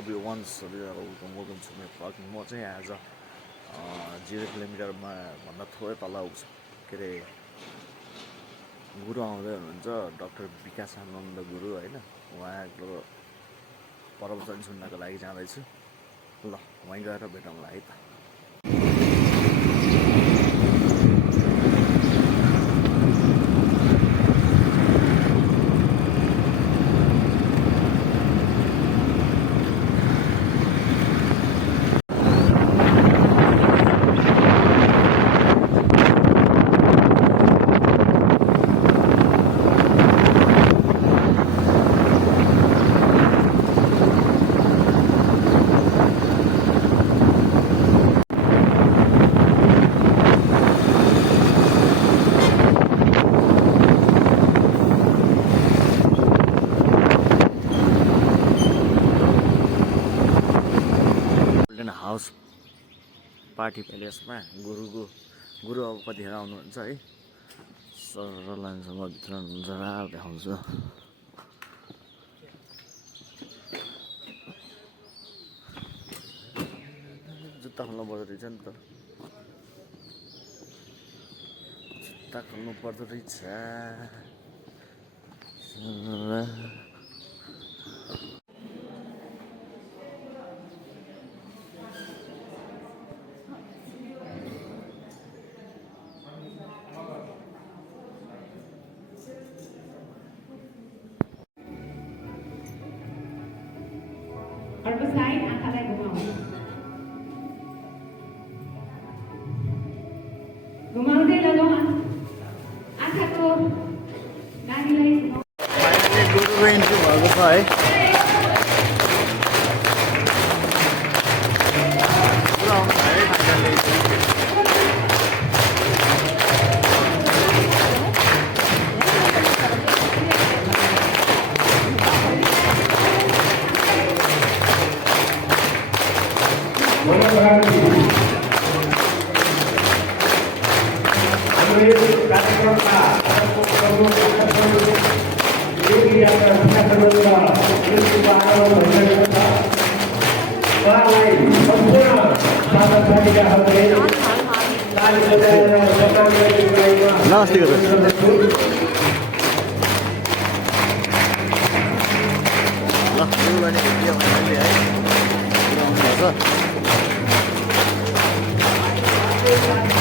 everyone, welcome to my vlog. म चाहिँ आज 0 किलोमिटरमा भन्दा थोरै तल के अरे गुरु आउँदै हुनुहुन्छ डाक्टर विकास आनन्द गुरु होइन, उहाँको प्रवचन सुन्नको लागि जाँदैछु। ल वहीँ गएर भेटौँला है त। हाउस पार्टी प्यालेसमा गुरु अब कतिखेर आउनुहुन्छ है, सर लाइनसम्म भित्र जरा देखाउँछु। जुत्ता खोल्नु पर्दो रहेछ नि त, जुत्ता खोल्नु पर्दो रहेछ। अर्को साइड आँखालाई घुमाउँदै लगाउँ आँखाको नानीलाई गुरुको इन्ट्री भएको छ है। नमस्ते गुरु। ल गुरुलाई नै भेटियो भन्नाले है, गुरु आउनुभएको छ।